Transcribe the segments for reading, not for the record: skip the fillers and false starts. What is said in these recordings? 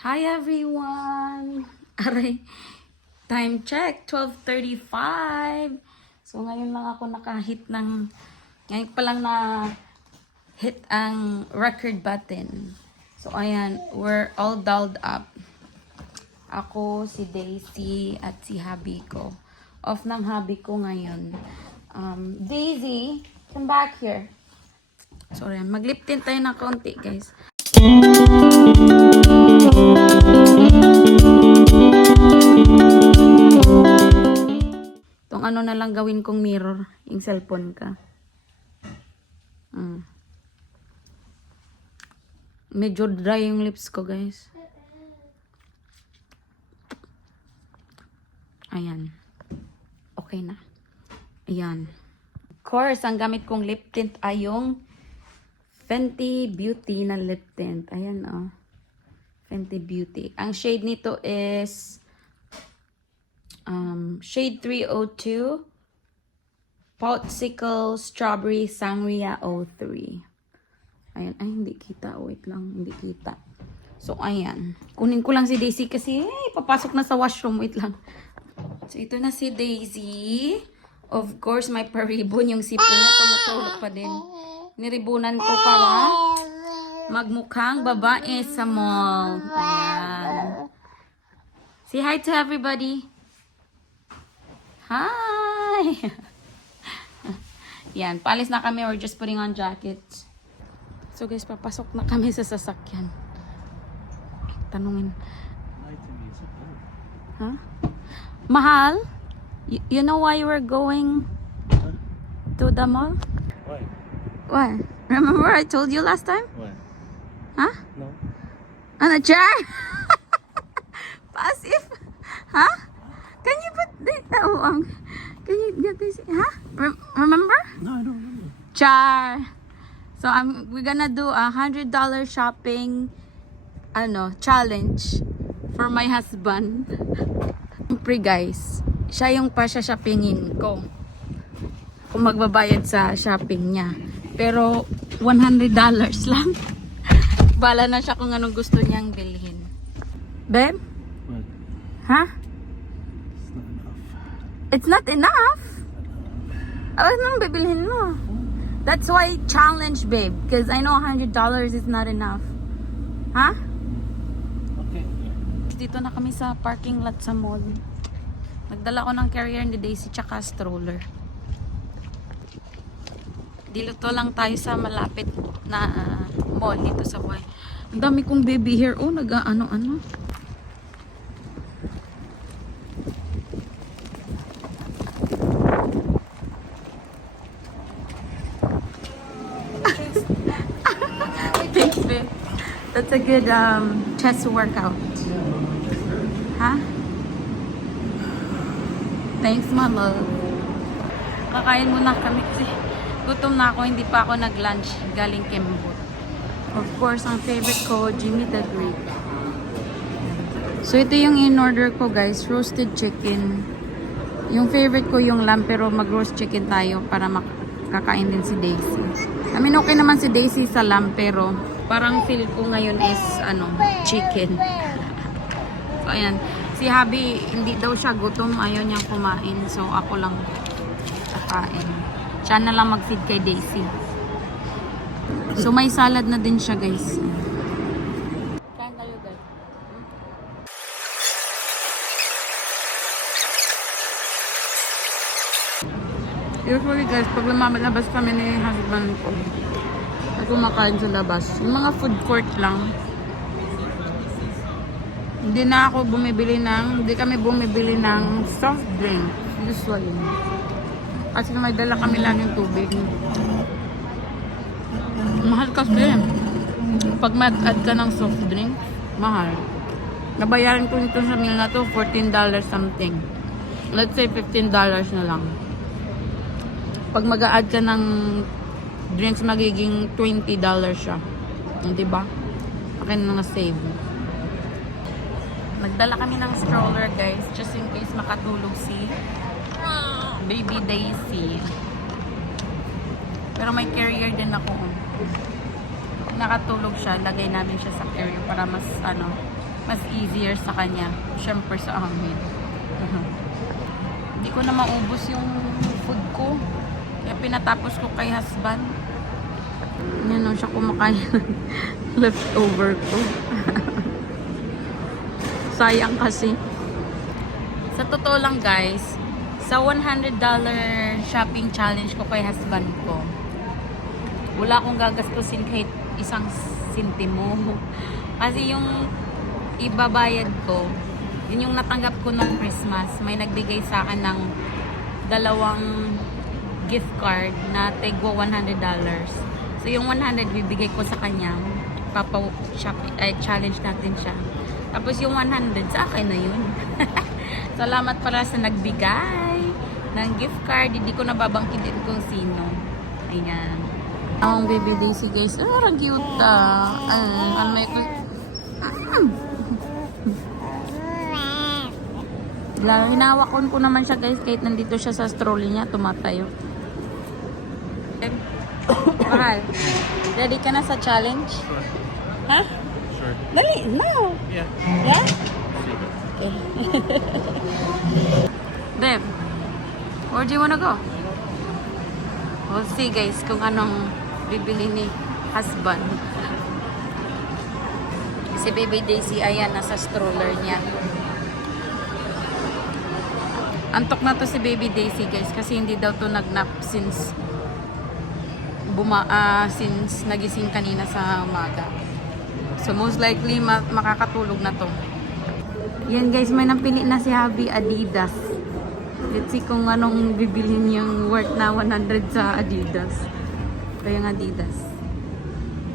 Hi everyone! Aray, time check, 12:35. So ngayon lang ako ngayon pa lang na hit ang record button. So ayan, we're all dolled up. Ako, si Daisy, at si hubby ko. Off ng hubby ko ngayon. Daisy, come back here. So ayan, mag-lip tint tayo na konti guys. Itong ano na lang gawin kong mirror, yung cellphone ka. Medyo dry yung lips ko, guys. Ayan. Okay na. Ayan. Of course, ang gamit kong lip tint ay yung Fenty Beauty na lip tint. Ayan, oh. Fenty Beauty. Ang shade nito is shade 302 Popsicle Strawberry Sangria 03. Ayan. Ay, hindi kita. Wait lang. Hindi kita. So, ayan. Kunin ko lang si Daisy kasi papasok na sa washroom. Wait lang. So, ito na si Daisy. Of course, may paribon yung sipon niya. Tumutulog pa din. Niribunan ko para magmukhang babae sa mall. Ayan. Say hi to everybody. Hi! Yan, palis na kami. We're just putting on jackets. So guys, papasok na kami sa sasakyan. Tanungin. Huh? Mahal? You know why we're going to the mall? Why? What? Remember I told you last time? Why? Huh? No. On a chair? Passive? Huh? Can you put this? Can you get this? Huh? Remember? No, I don't remember. Char. So we're gonna do $100 shopping challenge for my husband. Siyempre guys, siya yung shoppingin ko. Kung magbabayad sa shopping niya. Pero $100 lang. Bala na siya kung anong gusto niyang bilhin. Babe? What? Huh? It's not enough. It's not enough? Ano nang bibilhin mo? That's why challenge, babe. Because I know $100 is not enough. Huh? Okay. Dito na kami sa parking lot sa mall. Nagdala ko ng carrier ni Daisy tsaka stroller. Dito lang tayo sa malapit na mall dito sa Buhay. Ang dami kong baby hair. Oh, nag-ano-ano. Thanks, babe. That's a good chest workout. Huh? Thanks, my love. Kakain muna kami kasi gutom na ako, hindi pa ako nag-lunch galing Kembot. Of course, ang favorite ko, Jimmy the Greek. So, ito yung in-order ko, guys. Roasted chicken. Yung favorite ko yung lamb, pero mag-roast chicken tayo para makakain din si Daisy. I mean, okay naman si Daisy sa lamb, pero parang feel ko ngayon is, chicken. So, ayan. Si Habi, hindi daw siya gutom. Ayaw niyang kumain. So, ako lang kakain. Siya na lang mag-feed kay Daisy. So, may salad na din siya, guys. Kain tayo, guys. Usually, guys, pag lumalabas kami ni husband ko, at kumakain sa labas, yung mga food court lang, hindi kami bumibili ng soft drink, usually. Kasi may dala kami laging tubig. Mahal kasi. Pag mag-add ka ng soft drink, mahal. Nabayaran ko nito sa meal na to, $14 something. Let's say $15 na lang. Pag mag-add ka ng drinks, magiging $20 siya. Diba? Akin na save. Nagdala kami ng stroller, guys, just in case makatulog si baby Daisy. Pero may carrier din ako. Nakatulog siya, lagay namin siya sa carrier para mas mas easier sa kanya. Siyempre sa amin. Hindi ko na maubos yung food ko. Kaya pinatapos ko kay husband. Yan o siya kumakain ng leftover ko. Sayang kasi. Sa totoo lang guys, sa $100 shopping challenge ko kay husband ko, wala akong gagastusin kahit isang sintimo. Kasi yung ibabayad ko, yun yung natanggap ko nung Christmas. May nagbigay sa akin ng 2 gift card na tigwa $100. So yung 100 bibigay ko sa kanya, challenge natin siya. Tapos yung 100 sa akin na yun. Salamat pala sa nagbigay ng gift card. Hindi ko nababangkitin kung sino. Ayan. Ang baby Daisy guys. Ang cute ah. May hinawakon ko naman siya guys kahit nandito siya sa stroller niya. Tumatayo. Mahal. Ready ka na sa challenge? Sure. Ha? Sure. Dali, now. Yeah. Yeah? Okay. Babe, where do you wanna go? We'll see guys kung anong bibili ni husband. Si baby Daisy, ayan, nasa stroller niya. Antok na to si baby Daisy guys kasi hindi daw to nagnap since since nagising kanina sa umaga. So most likely makakatulog na to. Yan guys, may napili na si Habi Adidas. Let's see kung anong bibilhin yung worth na 100 sa Adidas. Kaya yung Adidas.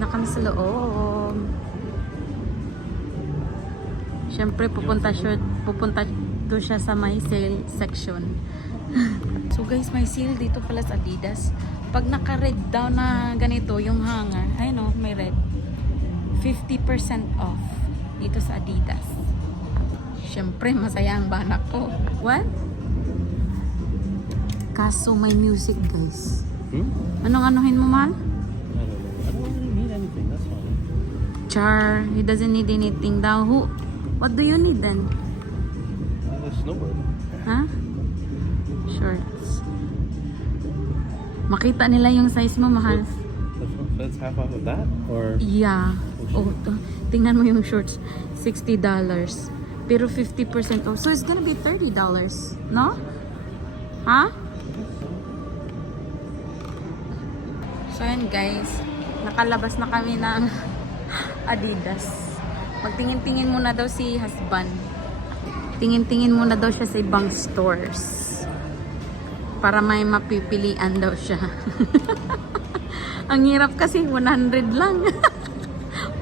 Na kami sa loob. Siyempre pupunta to siya sa may sale section. So guys, may sale dito pala sa Adidas. Pag naka-red daw na ganito yung hanger, ay no, may red. 50% off dito sa Adidas. Siyempre, masaya ang banak ko. What? Kaso may music, guys. Anong anuhin mo, man? I don't really need anything. That's fine. Char, he doesn't need anything daw. What do you need then? A snowboard. Huh? Shorts. Makita nila yung size mo, mahal. That's half off of that? Or Yeah. Oh, tingnan mo yung shorts. $60. Pero 50% off. So it's gonna be $30. No? Ha? So yun guys. Nakalabas na kami ng Adidas. Magtingin-tingin muna daw si husband. Tingin-tingin muna daw siya sa ibang stores. Para may mapipilian daw siya. Ang hirap kasi 100 lang.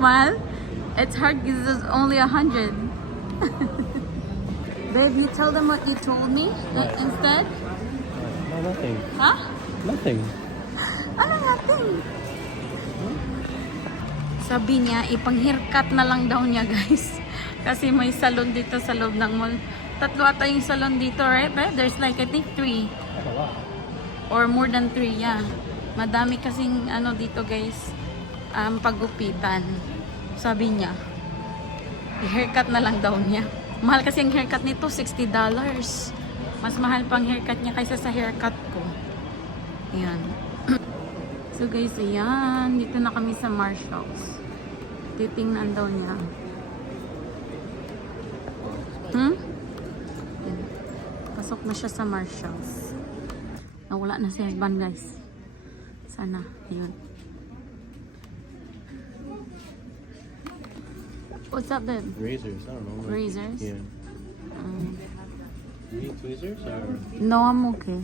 Mal, it's hard because it's only 100. Babe, you tell them what you told me instead? no, nothing. Huh? Nothing. Ano natin? Sabi niya, ipang-haircut na lang daw niya guys. Kasi may salon dito sa loob ng mall. 3 ata yung salon dito, right? But there's like, I think 3. That's a lot. Or more than 3, yeah. Madami kasing ano dito guys, pagupitan. Sabi niya, i-haircut na lang daw niya. Mahal kasi ang haircut nito, $60. Mas mahal pang haircut niya kaysa sa haircut ko. Ayan. So guys, ayan. Dito na kami sa Marshalls. Titingnan daw niya. Ayan. Pasok na siya sa Marshalls. Nawala na si husband guys. Sana. Ayan. What's up then? Razors, I don't know. Razors? Yeah. You need tweezers or? No, I'm okay.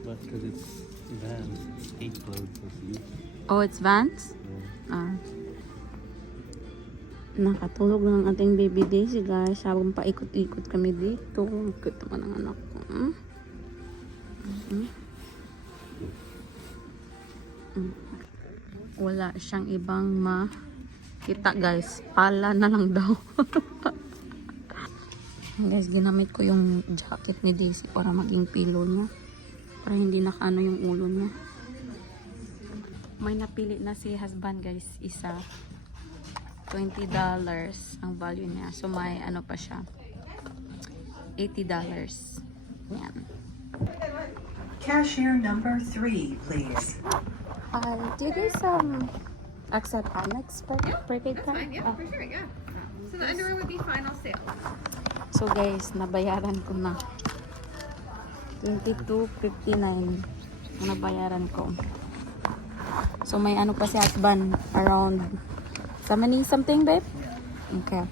But because it's Vans, it's 8 clothes. Oh, it's Vans? Yeah. Nakatulog ng ating baby Daisy guys. Habang paikot-ikot kami dito. Cute naman ang anak ko. Wala siyang ibang makita guys. Pala na lang daw. Guys, ginamit ko yung jacket ni Daisy para maging pillow niya. Para hindi nakaano yung ulo niya. May napili na si husband guys, isa. $20 ang value niya. So may ano pa siya. $80. Yan. Cashier number 3, please. Do you guys accept Amex prepaid card? Fine, yeah, for sure, yeah. So the underwear would be final sale. So guys, nabayaran ko na. $22.59 ang nabayaran ko. So may ano pa si husband around 70 something, babe? Okay.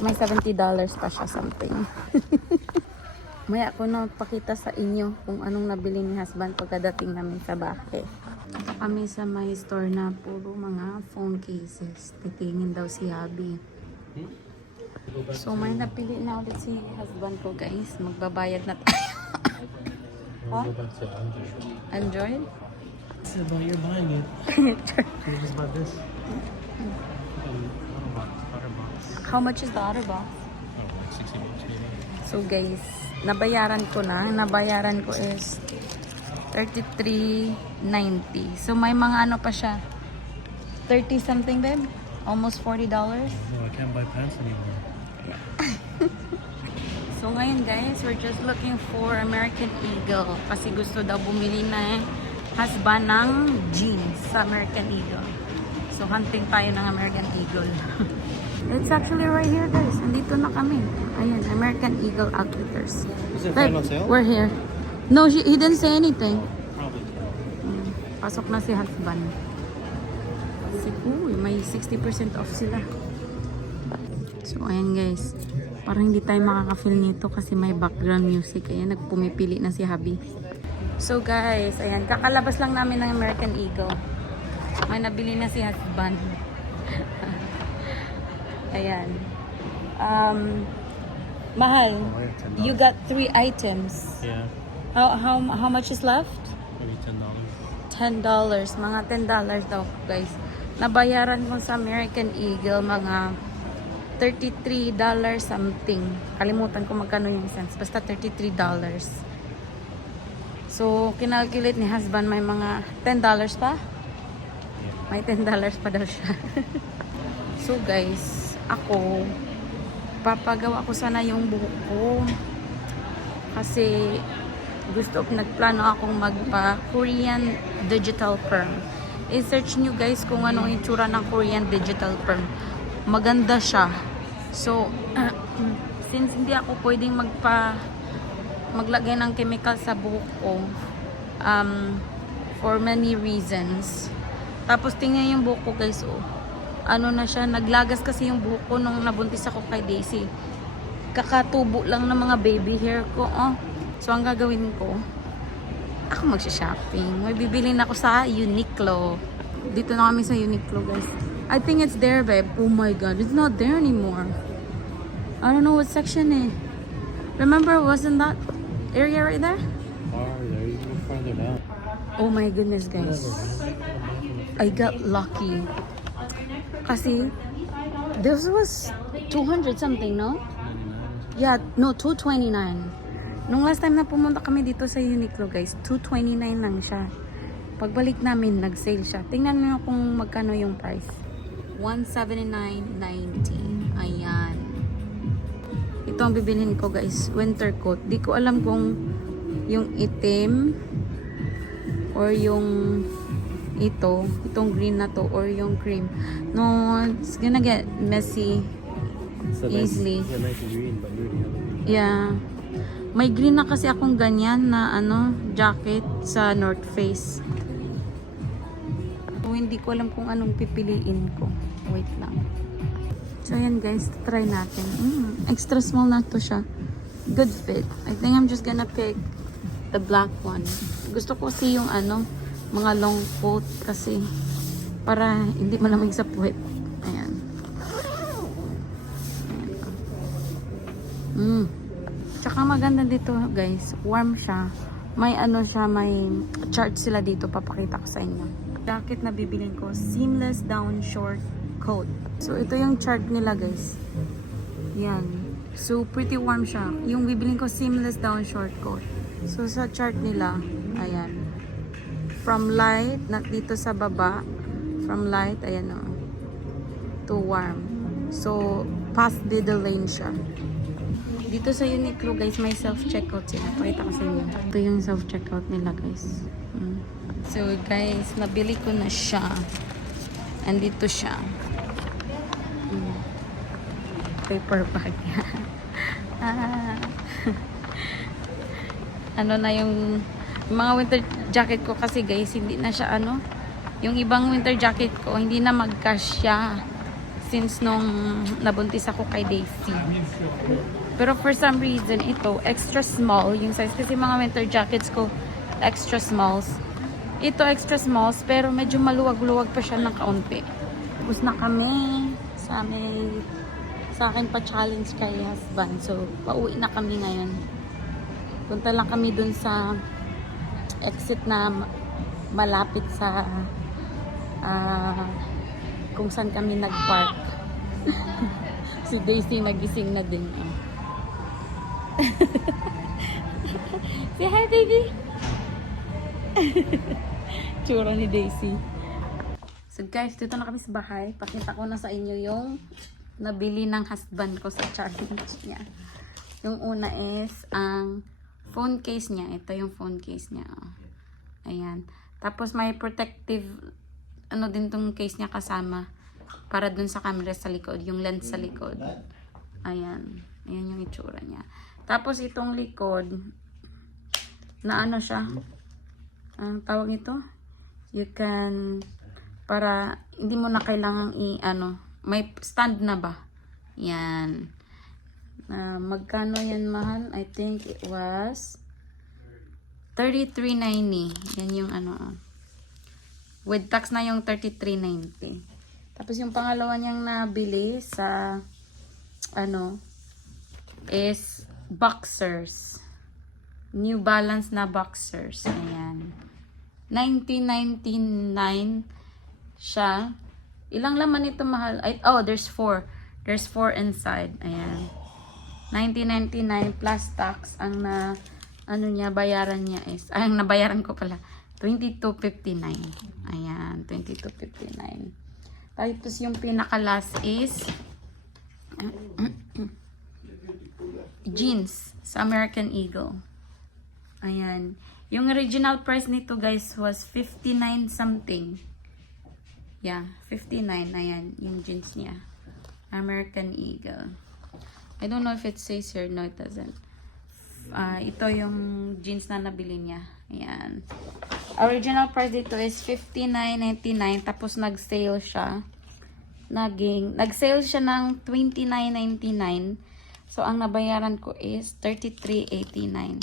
May $70 pa siya something. Maya ko na pakita sa inyo kung anong nabili ni husband pagkadating namin sa bahay. Ito kami sa may store na puro mga phone cases. Titingin daw si Abby. So may napili na ulit si husband ko guys. Magbabayad na tayo. Huh? Go back to Android. Android? So, but you're buying it. You just bought this. Otterbox. How much is the other box? Oh, like 60 bucks maybe. So guys, nabayaran ko na. Nabayaran ko is $33.90. So may mga ano pa siya. 30 something, babe? Almost $40. No, I can't buy pants anymore. So ngayon guys, we're just looking for American Eagle. Kasi gusto daw bumili na husband ng jeans sa American Eagle. So hunting tayo ng American Eagle. It's actually right here guys. Andito na kami. Ayan, American Eagle Outfitters. Is it Babe, final sale? we're here. No, he didn't say anything. Probably. Pasok na si husband. Uy, may 60% off sila. So ayan guys. Parang hindi tayo makaka-feel nito kasi may background music. Ayan, nagpumipili na si hubby. So guys, ayan, kakalabas lang namin ng American Eagle. May nabili na si husband. Ayan. Mahal, you got 3 items. Yeah, How much is left? maybe $10. $10. Mga $10 daw, guys. Nabayaran ko sa American Eagle mga $33 something. Kalimutan ko magkano yung cents. Basta $33. So, kinalculate ni husband may mga $10 pa. May $10 pa daw siya. So, guys, ako, papagawa ko sana yung buhok ko. Kasi, nagplano akong magpa-Korean digital perm. I-search nyo guys kung anong itsura ng Korean digital perm. Maganda siya. So, since hindi ako pwedeng maglagay ng chemical sa buhok ko, for many reasons. Tapos tingnan yung buhok ko guys, oh. Ano na siya, naglagas kasi yung buhok ko nung nabuntis ako kay Daisy. Kakatubo lang ng mga baby hair ko, oh. So, ang gagawin ko, ako magsha-shopping. May bibilin ako sa Uniqlo. Dito na kami sa Uniqlo, guys. I think it's there, babe. Oh my God, it's not there anymore. I don't know what section eh. Remember, wasn't that area right there? Far there, you can farther down. Oh my goodness, guys. I got lucky. Kasi, this was 200 something, no? 99. Yeah, no, 229. Nung last time na pumunta kami dito sa Uniqlo, guys, 229 lang siya. Pagbalik namin, nag-sale siya. Tingnan nyo kung magkano yung price. 179.90. Ayan. Ito ang bibilhin ko, guys. Winter coat. Di ko alam kung yung itim or yung itong green na to or yung cream. No, it's gonna get messy easily. It's a nice green, but you already have it. Yeah. May green na kasi akong ganyan na jacket sa North Face. So, hindi ko alam kung anong pipiliin ko. Wait lang. So, ayan guys. Try natin. Extra small na to siya. Good fit. I think I'm just gonna pick the black one. Gusto ko kasi yung mga long coat kasi para hindi malamig sa puwet. Ayan. Tsaka maganda dito guys, warm siya. May may chart sila dito, papakita ko sa inyo. Jacket na bibilin ko, seamless down short coat. So ito yung chart nila guys. Yan. So pretty warm siya. Yung bibilin ko seamless down short coat. So sa chart nila, ayan. from light, dito sa baba. From light, ayan o. To warm. So, past middle lane siya. Dito sa Uniqlo guys, may self-checkout sila. Pakita ko sa inyo. Ito yung self-checkout nila guys. So guys, nabili ko na siya. Andito siya. Paper bag. Ano na yung mga winter jacket ko kasi guys, hindi na siya ano. Yung ibang winter jacket ko, hindi na magkasya since nung nabuntis ako kay Daisy. Pero for some reason, ito, extra small yung size. Kasi mga winter jackets ko, extra smalls. Ito, extra smalls, pero medyo maluwag-luwag pa siya ng kaunti. Tapos na kami sa akin pa challenge kay husband. So, pauwi na kami ngayon. Punta lang kami dun sa exit na malapit sa kung saan kami nag-park. Si Daisy nagising na din. Say hi, baby! Tsura ni Daisy. So guys, dito na kami sa bahay. Pakita ko na sa inyo yung nabili ng husband ko sa challenge niya. Yung una is ang phone case niya. Ito yung phone case niya. Oh. Ayan. Tapos may protective ano din tong case niya kasama para dun sa camera sa likod, yung lens sa likod. Ayan. Ayan yung itsura niya. Tapos itong likod na ano siya, ang tawag nito, you can, para hindi mo na kailangang may stand na ba? Yan. Magkano yan mahal? I think it was $33.90. Yan yung with tax na yung $33.90. Tapos yung pangalawa niyang nabili sa is boxers. New Balance na boxers. Ayan. $19.99 siya. Ilang laman ito mahal? There's 4. There's 4 inside. Ayan. $19.99 plus tax. Ang bayaran niya is, ang nabayaran ko pala, $22.59. Ayan, $22.59. Tapos yung pinaka last is jeans sa American Eagle. Ayan. Yung original price nito guys was 59 something. Yeah, 59. Ayan, yung jeans niya. American Eagle. I don't know if it says here. No, it doesn't. Ito yung jeans na nabili niya. Ayan. Original price dito is $59.99. Tapos nag-sale siya. Nag-sale siya ng $29.99. So, ang nabayaran ko is $33.89.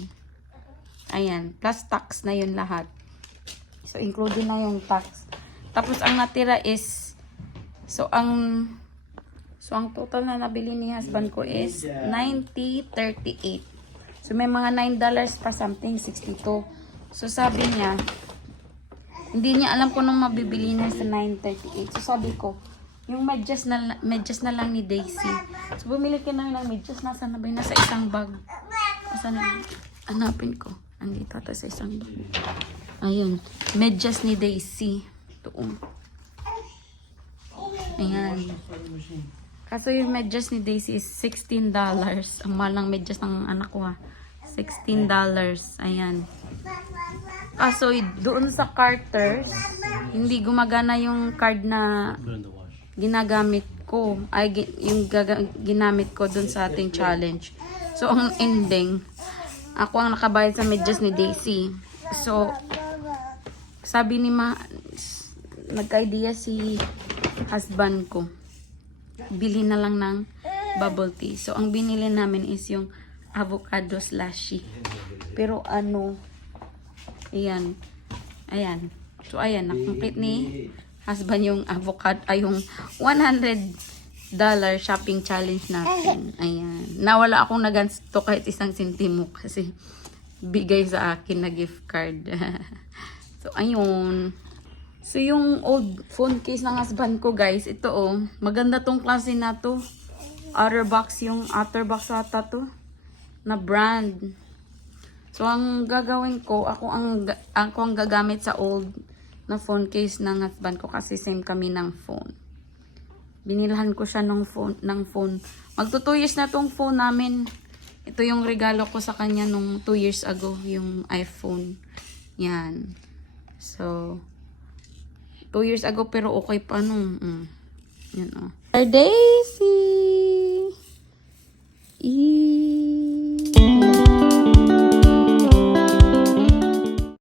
Ayan. Plus tax na yun lahat. So, included na yung tax. Tapos, ang natira is, ang total na nabili ni husband ko is $90.38. So, may mga $9 pa something, 62. So, sabi niya, hindi niya alam kung nung mabibili niya sa $9.38. So, sabi ko, yung medyas na lang ni Daisy. So, bumili ka na ng medyas. Nasaan na ba yun? Nasa isang bag. Nasaan na? Hanapin ko. Andito ata sa isang bag. Ayun. Medyas ni Daisy. Ito. Ayan. Kaso yung medyas ni Daisy is $16. Ang mahal ng medyas ng anak ko ha. $16. Ayan. Kaso doon sa Carter's, hindi gumagana yung card na ginagamit ko. Yung ginamit ko doon sa ating challenge. So, ang ending, ako ang nakabayad sa medyas ni Daisy. So, sabi ni nagka-idea si husband ko. Bili na lang ng bubble tea. So, ang binili namin is yung avocado slushy. Pero ayan. Ayan. So, ayan. Na-complete ni husband yung avocado, yung $100 shopping challenge natin. Ayan. Nawala akong nagansto kahit isang sentimo kasi bigay sa akin na gift card. So, ayun. So, yung old phone case ng husband ko, guys, ito maganda tong klase na to. Otterbox ata to, na brand. So, ang gagawin ko, ako ang gagamit sa old na phone case ng husband ko kasi same kami ng phone. Binilhan ko siya ng phone. Magto 2 years na tong phone namin. Ito yung regalo ko sa kanya nung 2 years ago, yung iPhone. Yan. So, 2 years ago pero okay pa nung. Yan o. Our Daisy!